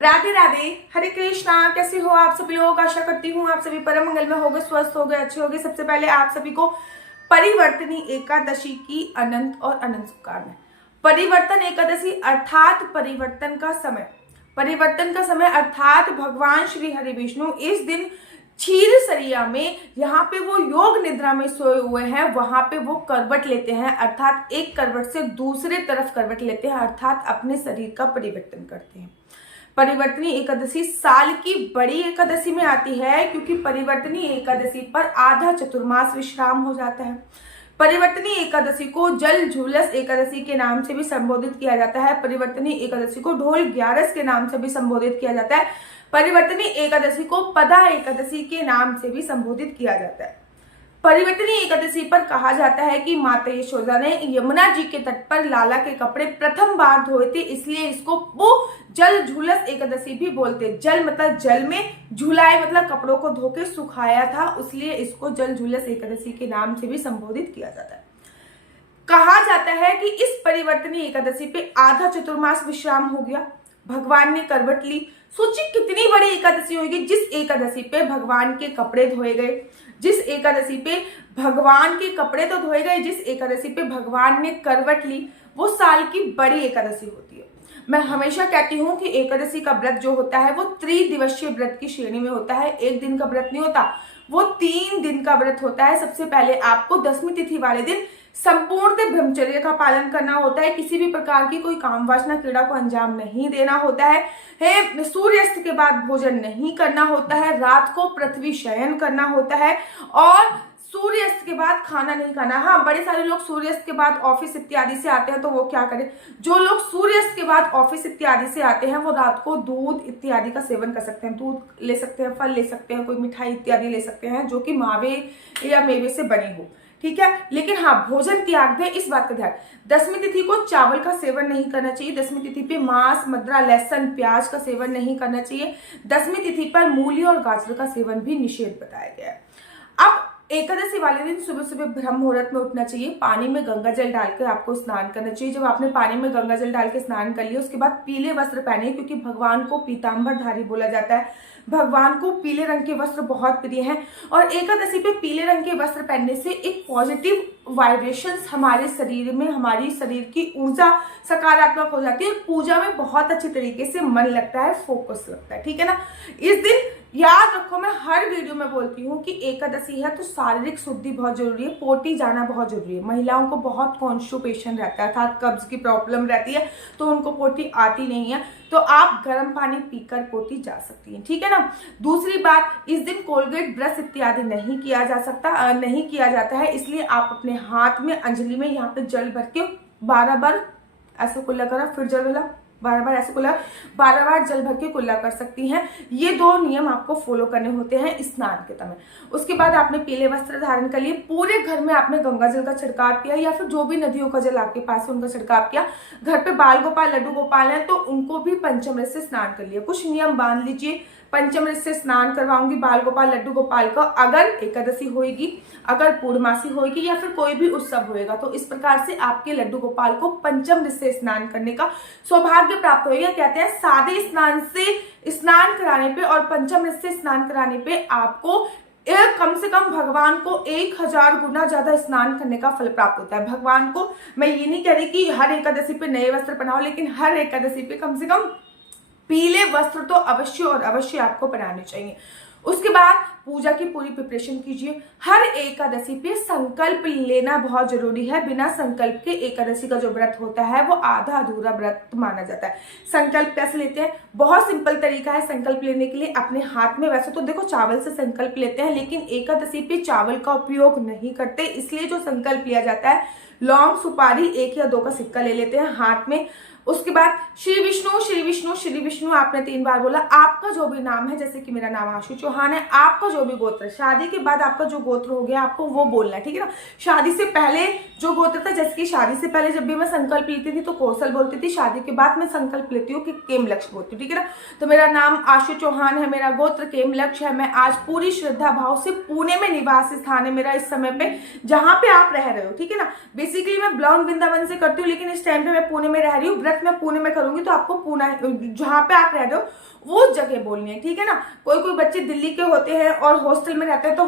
राधे राधे, हरे कृष्णा। कैसे हो आप सभी लोग? आशा करती हूँ आप सभी परम मंगल में होगे, स्वस्थ होगे, अच्छे होगे। सबसे पहले आप सभी को परिवर्तनी एकादशी की अनंत और अनंत शुभकामनाएं। परिवर्तन एकादशी अर्थात परिवर्तन का समय। परिवर्तन का समय अर्थात भगवान श्री हरि विष्णु इस दिन क्षीर सरिया में, यहाँ पे वो योग निद्रा में सोए हुए हैं, वहां पे वो करवट लेते हैं, अर्थात एक करवट से दूसरे तरफ करवट लेते हैं, अर्थात अपने शरीर का परिवर्तन करते हैं। परिवर्तनी एकादशी साल की बड़ी एकादशी में आती है, क्योंकि परिवर्तनी एकादशी पर आधा चतुर्मास विश्राम हो जाता है। परिवर्तनी एकादशी को जल झूलस एकादशी के नाम से भी संबोधित किया जाता है। परिवर्तनी एकादशी को ढोल ग्यारस के नाम से भी संबोधित किया जाता है। परिवर्तनी एकादशी को पदा एकादशी के नाम से भी संबोधित किया जाता है। परिवर्तनी एकादशी पर कहा जाता है कि माता यशोदा ने यमुना जी के तट पर लाला के कपड़े प्रथम बार धोए थे, इसलिए इसको वो जल झूलस एकादशी भी बोलते। जल मतलब जल में, झुलाए मतलब कपड़ों को धो के सुखाया था, इसलिए इसको जल झूलस एकादशी के नाम से भी संबोधित किया जाता है। कहा जाता है कि इस परिवर्तनी एकादशी पे आधा चतुर्मास विश्राम हो गया, भगवान ने करवट ली। सोचिए कितनी बड़ी एकादशी होगी जिस एकादशी पे भगवान के कपड़े धोए गए, जिस एकादशी पे भगवान के कपड़े तो धोए गए, जिस एकादशी पे भगवान ने करवट ली, वो साल की बड़ी एकादशी होती है। मैं हमेशा कहती हूँ कि एकादशी का व्रत जो होता है वो त्रिदिवसीय व्रत की श्रेणी में होता है। एक दिन का व्रत नहीं होता, वो 3 दिन का व्रत होता है। सबसे पहले आपको दसवीं तिथि वाले दिन संपूर्ण ब्रह्मचर्य का पालन करना होता है। किसी भी प्रकार की कोई काम वासना क्रीड़ा को अंजाम नहीं देना होता है। सूर्यास्त के बाद भोजन नहीं करना होता है। रात को पृथ्वी शयन करना होता है और सूर्यास्त के बाद खाना नहीं खाना। हाँ, बड़े सारे लोग सूर्यास्त के बाद ऑफिस इत्यादि से आते हैं, तो वो क्या करें? जो लोग सूर्यास्त के बाद ऑफिस इत्यादि से आते हैं वो रात को दूध इत्यादि का सेवन कर सकते हैं। दूध ले सकते हैं, फल ले सकते हैं, कोई मिठाई इत्यादि ले सकते हैं जो कि मावे या मेवे से बनी हो, ठीक है। लेकिन हाँ, भोजन त्याग दें, इस बात का ध्यान। दसवीं तिथि को चावल का सेवन नहीं करना चाहिए। दसवीं तिथि पे मांस, मदिरा, लहसुन, प्याज का सेवन नहीं करना चाहिए। दसवीं तिथि पर मूली और गाजर का सेवन भी निषेध बताया गया है। अब एकादशी वाले दिन सुबह सुबह ब्रह्म मुहूर्त में उठना चाहिए। पानी में गंगा जल डालकर आपको स्नान करना चाहिए। जब आपने पानी में गंगा जल डाल के स्नान कर लिया, उसके बाद पीले वस्त्र पहने, क्योंकि भगवान को पीताम्बरधारी बोला जाता है। भगवान को पीले रंग के वस्त्र बहुत प्रिय हैं और एकादशी पे पीले रंग के वस्त्र पहनने से एक पॉजिटिव वाइब्रेशंस हमारे शरीर में, हमारी शरीर की ऊर्जा सकारात्मक हो जाती है। पूजा में बहुत अच्छे तरीके से मन लगता है, फोकस लगता है, ठीक है ना। इस दिन याद रखो, मैं हर वीडियो में बोलती हूँ कि एकादशी है तो शारीरिक शुद्धि बहुत जरूरी है, पोटी जाना बहुत जरूरी है। महिलाओं को बहुत कॉन्स्टिपेशन रहता है, अर्थात कब्ज की प्रॉब्लम रहती है, तो उनको पोटी आती नहीं है, तो आप गर्म पानी पीकर पोटी जा सकती हैं, ठीक है ना। दूसरी बात, इस दिन कोलगेट, ब्रश इत्यादि नहीं किया जा सकता, नहीं किया जाता है, इसलिए आप अपने हाथ में अंजलि में यहाँ पे जल भर के 12 बार ऐसे कुल्ला करा, फिर जल भला, 12 बार ऐसे कुल्ला, 12 बार जल भर के कुल्ला कर सकती हैं। ये 2 नियम आपको फॉलो करने होते हैं स्नान के समय। उसके बाद आपने पीले वस्त्र धारण कर लिए, पूरे घर में आपने गंगा जल का छिड़काव किया या फिर जो भी नदियों का जल आपके पास है उनका छिड़काव किया। घर पे बाल गोपाल, लड्डू गोपाल हैं तो उनको भी पंचमृत से स्नान कर लिया। कुछ नियम बांध लीजिए। पंचमृत से स्नान करवाऊंगी बाल गोपाल, लड्डू गोपाल का, अगर एकादशी होगी, अगर पूर्णमासी होगी या फिर कोई भी उत्सव होएगा, तो इस प्रकार से आपके लड्डू गोपाल को पंचमृत से स्नान करने का सौभाग्य प्राप्त होगा। कहते हैं सादे स्नान से स्नान कराने पे और पंचमृत से स्नान कराने पे आपको कम से कम भगवान को 1000 गुना ज्यादा स्नान करने का फल प्राप्त होता है। भगवान को मैं ये नहीं कह रही कि हर एकादशी पे नए वस्त्र पहनाओ, लेकिन हर एकादशी पे कम से कम पीले वस्त्र तो अवश्य और अवश्य आपको पहनाने चाहिए। उसके बाद पूजा की पूरी प्रिपरेशन कीजिए। हर एकादशी पे संकल्प लेना बहुत जरूरी है। बिना संकल्प के एकादशी का जो व्रत होता है वो आधा अधूरा व्रत माना जाता है। संकल्प कैसे लेते हैं? बहुत सिंपल तरीका है संकल्प लेने के लिए। अपने हाथ में, वैसे तो देखो चावल से संकल्प लेते हैं, लेकिन एकादशी पे चावल का उपयोग नहीं करते, इसलिए जो संकल्प लिया जाता है, लौंग, सुपारी, 1 या 2 का सिक्का ले लेते हैं हाथ में। उसके बाद श्री विष्णु श्री विष्णु श्री विष्णु आपने 3 बार बोला। आपका जो भी नाम है, जैसे कि मेरा नाम आशु चौहान है, आपका जो भी गोत्र, शादी के बाद आपका जो गोत्र हो गया आपको वो बोलना है, ठीक है ना। शादी से पहले जो गोत्र था, जैसे कि शादी से पहले जब भी मैं संकल्प लेती थी तो कौशल बोलती थी, शादी के बाद मैं संकल्प लेती हूँ कि केमलक्ष्य बोलती हूँ, ठीक है ना। तो मेरा नाम आशु चौहान है, मेरा गोत्र केमलक्ष्य है। मैं आज पूरी श्रद्धा भाव से, पुणे में निवास स्थान है मेरा इस समय पे, जहां पे आप रह रहे हो, ठीक है ना। बेसिकली मैं बिलोंग वृंदावन से करती हूँ, लेकिन इस टाइम पे मैं पुणे में रह रही हूँ। व्रत मैं पुणे में करूंगी तो आपको पुणे जहाँ पे आप रह रहे हो वो जगह बोलनी है, ठीक है ना। कोई कोई बच्चे दिल्ली के होते हैं और हॉस्टल में रहते हैं तो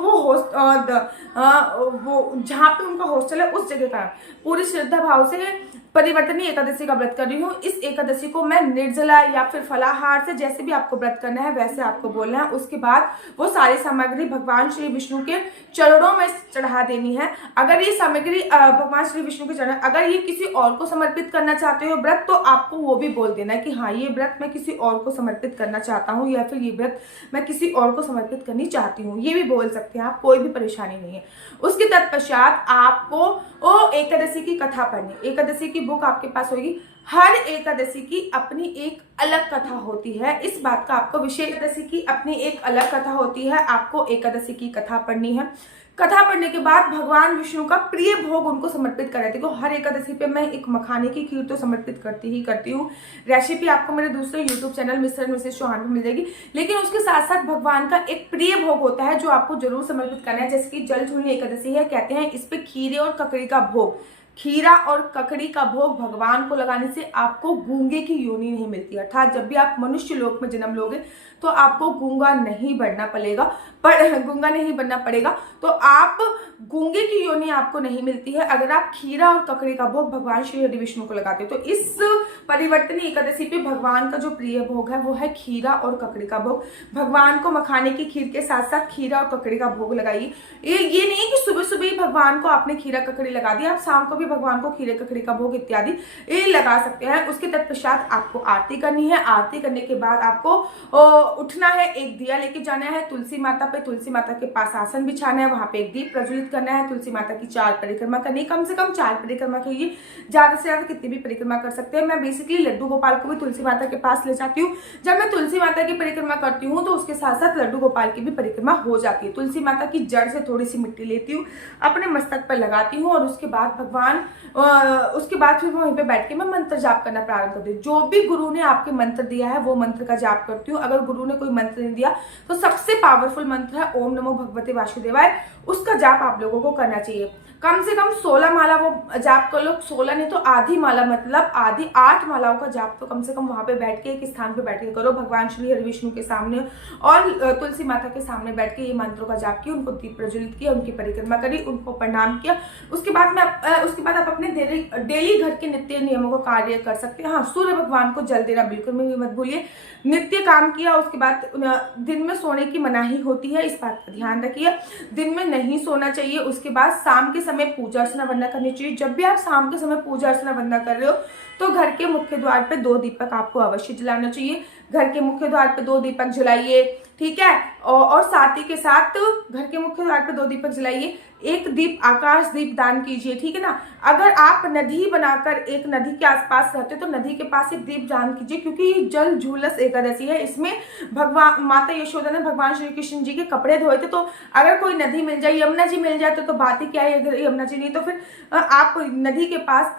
वो जहाँ पे उनका हॉस्टल है उस जगह का पूरी श्रद्धा भाव से परिवर्तनीय एकादशी का व्रत कर रही हूँ। इस एकादशी को मैं निर्जला या फिर फलाहार से जैसे भी आपको व्रत करना है वैसे आपको बोलना है। उसके बाद वो सारी सामग्री भगवान श्री विष्णु के चरणों में चढ़ा देनी है। अगर ये सामग्री भगवान श्री विष्णु के चरण, अगर ये किसी और को समर्पित करना चाहते हो व्रत, तो आपको वो भी बोल देना है कि हाँ ये व्रत मैं किसी और को समर्पित करना चाहता हूँ या फिर ये व्रत मैं किसी और को समर्पित करनी चाहती हूँ, ये भी बोल सकते हैं आप, कोई भी परेशानी नहीं है। उसके तत्पश्चात आपको एकादशी की कथा पढ़नी, एकादशी की बुक आपके पास होगी। हर एकादशी की अपनी एक अलग कथा होती है, इस बात का आपको विशेष, एकादशी की अपनी एक अलग कथा होती है, आपको एकादशी की कथा पढ़नी है। कथा पढ़ने के बाद भगवान विष्णु का प्रिय भोग उनको समर्पित करें। देखो हर एकादशी पे मैं एक मखाने की खीर तो समर्पित करती हूँ। रेसिपी आपको मेरे दूसरे YouTube channel Mr Mrs Chauhan पे मिल जाएगी, लेकिन उसके साथ साथ भगवान का एक प्रिय भोग होता है जो आपको जरूर समर्पित करना है, जैसे कि जल झूलनी एकादशी है, कहते हैं इस पे खीरे और ककड़ी का भोग, खीरा और ककड़ी का भोग भगवान को लगाने से आपको गूंगे की योनि नहीं मिलती। अर्थात जब भी आप मनुष्य लोक में जन्म लोगे तो आपको गूंगा नहीं बनना पड़ेगा, तो आप गूंगे की योनि आपको नहीं मिलती है अगर आप खीरा और ककड़ी का भोग भगवान श्री हरि विष्णु को लगाते हो। तो इस परिवर्तनीय एकादशी पे भगवान का जो प्रिय भोग है वो है खीरा और ककड़ी का भोग। भगवान को मखाने की खीर के साथ साथ खीरा और ककड़ी का भोग लगाइए। ये नहीं कि सुबह सुबह ही भगवान को आपने खीरा ककड़ी लगा दिया, आप शाम को भी भगवान को खीरे ककड़ी का भोग इत्यादि ये लगा सकते हैं। उसके तत्पश्चात आपको आरती करनी है। आरती करने के बाद आपको उठना है, एक दिया लेके जाना है तुलसी माता पे, तुलसी माता के पास आसन बिछाना है, वहां पे एक दीप प्रज्वलित करना है, तुलसी माता की 4 परिक्रमा करनी है, कम से कम 4 परिक्रमा करिए, ज्यादा से ज्यादा कितनी भी परिक्रमा कर सकते हैं। मैं बेसिकली लड्डू गोपाल को भी तुलसी माता के पास ले जाती हूँ। जब मैं तुलसी माता की परिक्रमा करती हूँ तो उसके साथ साथ लड्डू गोपाल की भी परिक्रमा हो जाती है। तुलसी माता की जड़ से थोड़ी सी मिट्टी लेती हूँ, अपने मस्तक पर लगाती हूँ और उसके बाद फिर वहीं पे बैठ के मैं मंत्र जाप करना प्रारंभ करती हूँ। जो भी गुरु ने आपके मंत्र दिया है वो मंत्र का जाप करती हूँ। अगर गुरु ने कोई मंत्र नहीं दिया तो सबसे पावरफुल मंत्र है ओम नमो भगवते वासुदेवाय, उसका जाप आप लोगों को करना चाहिए। कम से कम 16 माला वो जाप कर लो, 16 नहीं तो आधी माला, मतलब आधी 8 मालाओं का जाप तो कम से कम वहां पे बैठ के एक स्थान पे बैठ के करो, भगवान श्री हरि विष्णु के सामने और तुलसी माता के सामने बैठ के ये मंत्रों का जाप किया, उनको दीप प्रज्वलित किया, उनकी परिक्रमा करी, उनको प्रणाम किया। उसके बाद आप अपने डेली घर के नित्य नियमों को कार्य कर सकते हैं। हाँ, सूर्य भगवान को जल देना बिल्कुल भी मत भूलिए। नित्य काम किया, उसके बाद दिन में सोने की मनाही होती है, इस बात का ध्यान रखिए, दिन में नहीं सोना चाहिए। उसके बाद शाम के समय पूजा अर्चना वंदना करनी चाहिए। जब भी आप शाम के समय पूजा अर्चना वंदना कर रहे हो तो घर के मुख्य द्वार पे 2 दीपक आपको अवश्य जलाना चाहिए। घर के मुख्य द्वार पे 2 दीपक जलाइए, ठीक है। और साथ ही के साथ घर के मुख्य द्वार पे 2 दीपक जलाइए, एक दीप आकाश दीप दान कीजिए, ठीक है ना। अगर आप नदी बनाकर एक नदी के आसपास रहते तो नदी के पास एक दीप दान कीजिए, क्योंकि ये जल झूलस एकादशी है। इसमें भगवान माता यशोदा ने भगवान श्री कृष्ण जी के कपड़े धोए थे, तो अगर कोई नदी मिल जाए, यमुना जी मिल जाए तो बात ही क्या है। अगर यमुना जी नहीं तो फिर आप नदी के पास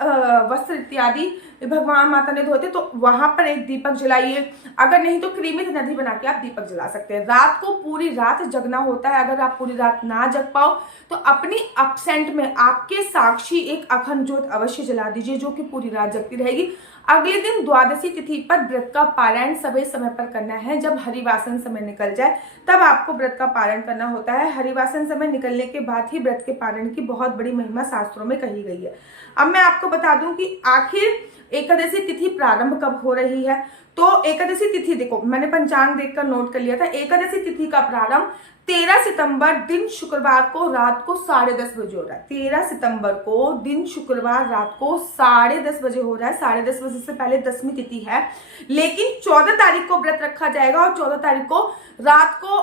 वस्त्र इत्यादि भगवान माता ने धोते तो वहां पर एक दीपक जलाइए। अगर नहीं तो क्रीमित नदी बना के आप दीपक जला सकते हैं। रात को पूरी रात जगना होता है, अगर आप पूरी रात ना जग पाओ तो अपनी अपसेंट में आपके साक्षी एक अखंड ज्योत अवश्य जला दीजिए, जो कि पूरी रात जगती रहेगी। अगले दिन द्वादशी तिथि पर व्रत का पारायण सभी समय पर करना है। जब हरिवासन समय निकल जाए तब आपको व्रत का पारायण करना होता है। हरिवासन समय निकलने के बाद ही व्रत के पारायण की बहुत बड़ी महिमा शास्त्रों में कही गई है। अब मैं आपको बता दूं कि आखिर एकादशी तिथि प्रारंभ कब हो रही है। तो एकादशी तिथि देखो, मैंने पंचांग देखकर नोट कर लिया था। एकादशी तिथि का प्रारंभ 13 सितंबर दिन शुक्रवार को रात को 10:30 बजे हो रहा है। 13 सितंबर को दिन शुक्रवार रात को 10:30 बजे हो रहा है। 10:30 बजे से पहले 10वीं तिथि है, लेकिन 14 तारीख को व्रत रखा जाएगा और 14 तारीख को रात को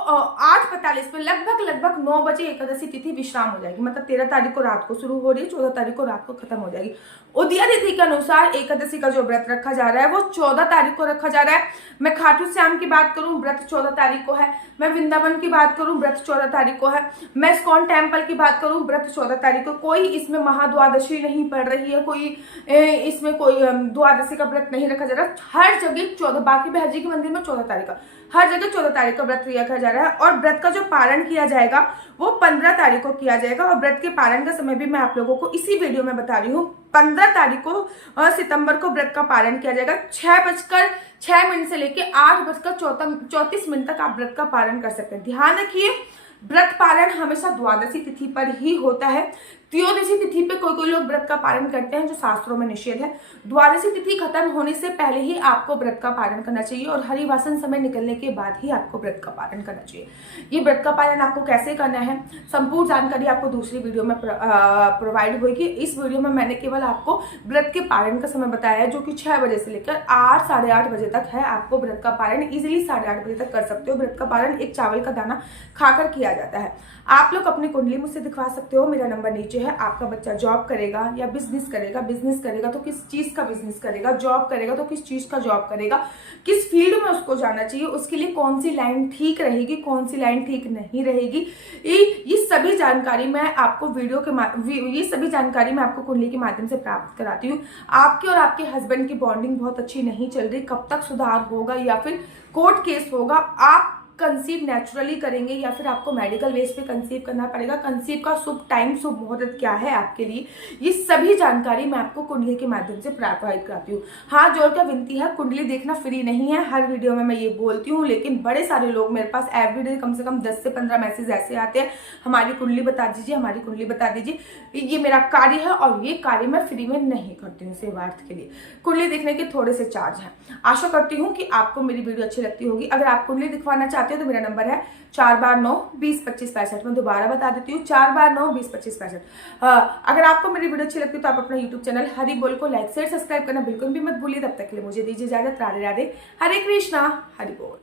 8:45 में लगभग 9 बजे एकादशी तिथि विश्राम हो जाएगी। मतलब 13 तारीख को रात को शुरू हो रही है, 14 तारीख को रात को खत्म हो जाएगी। उदया तिथि के अनुसार एकादशी का जो व्रत रखा जा रहा है वो 14 तारीख को रखा जा रहा है। मैं खाटू श्याम की बात करूं, व्रत 14 तारीख को है। मैं वृंदावन की बात करूं, व्रत 14 तारीख को है। मैं इस्कॉन टेम्पल की बात करूं, व्रत 14 तारीख को। कोई इसमें महाद्वादशी नहीं पड़ रही है, कोई इसमें कोई द्वादशी का व्रत नहीं रखा जा रहा। हर जगह 14, बाकी बहर जी के मंदिर में 14 तारीख का, हर जगह 14 तारीख का व्रत रखा जा रहा है। और व्रत का जो पारण किया जाएगा वो 15 तारीख को किया जाएगा। और व्रत के पारण का समय भी मैं आप लोगों को इसी वीडियो में बता रही हूँ। 15 तारीख को सितंबर को व्रत का पारण किया जाएगा। 6:06 से लेकर 8:34 तक आप व्रत का पारण कर सकते हैं। ध्यान रखिए, व्रत पारण हमेशा द्वादशी तिथि पर ही होता है। त्रयोदशी तिथि पे कोई लोग व्रत का पारण करते हैं, जो शास्त्रों में निषेध है। द्वादशी तिथि खत्म होने से पहले ही आपको व्रत का पारण करना चाहिए और हरिवासन समय निकलने के बाद ही आपको व्रत का पारण करना चाहिए। ये व्रत का पारण आपको कैसे करना है, संपूर्ण जानकारी आपको दूसरी वीडियो में प्रोवाइड होगी। इस वीडियो में मैंने केवल आपको व्रत के पारण का समय बताया है, जो कि 6 बजे से लेकर 8 साढ़े 8 बजे तक है। आपको व्रत का पारण इजिली 8:30 बजे तक कर सकते हो। व्रत का पारण एक चावल का दाना खाकर किया जाता है। आप लोग अपनी कुंडली मुझसे दिखवा सकते हो, मेरा नंबर नीचे है। आपका बच्चा जॉब करेगा या बिजनेस करेगा तो किस चीज का बिजनेस करेगा, जॉब करेगा तो किस चीज का जॉब करेगा, किस फील्ड में उसको जाना चाहिए, उसके लिए कौन सी लाइन ठीक रहेगी, कौन सी लाइन ठीक नहीं रहेगी, ये सभी जानकारी मैं आपको कुंडली के माध्यम से प्राप्त कराती हूँ। आपके और आपके हस्बैंड की बॉन्डिंग बहुत अच्छी नहीं चल रही, कब तक सुधार होगा या फिर कोर्ट केस होगा, आप कंसीव नेचुरली करेंगे या फिर आपको मेडिकल वेज पे कंसीव करना पड़ेगा, कंसीव का शुभ टाइम, शुभ मुहूर्त क्या है आपके लिए, ये सभी जानकारी मैं आपको कुंडली के माध्यम से प्रोवाइड कराती हूँ। हाथ जोड़कर विनती है, कुंडली देखना फ्री नहीं है, हर वीडियो में मैं ये बोलती हूँ, लेकिन बड़े सारे लोग मेरे पास एवरीडे कम से कम 10 से 15 मैसेज ऐसे आते हैं, हमारी कुंडली बता दीजिए, हमारी कुंडली बता दीजिए। ये मेरा कार्य है और ये कार्य मैं फ्री में नहीं करती हूँ सेवार्थ के लिए। कुंडली देखने के थोड़े से चार्ज हैं। आशा करती हूँ कि आपको मेरी वीडियो अच्छी लगती होगी। अगर आप कुंडली दिखवाना चाहते हो तो मेरा नंबर है 4/9-20-25-65। मैं दोबारा बता देती हूँ, 4/9-20-25-65। अगर आपको मेरी वीडियो अच्छी लगती है तो आप अपना यूट्यूब चैनल हरि बोल को लाइक शेयर सब्सक्राइब करना बिल्कुल भी मत भूलिए। तब तक के लिए मुझे दीजिए इजाजत। राधे राधे, हरे कृष्णा, हरि बोल।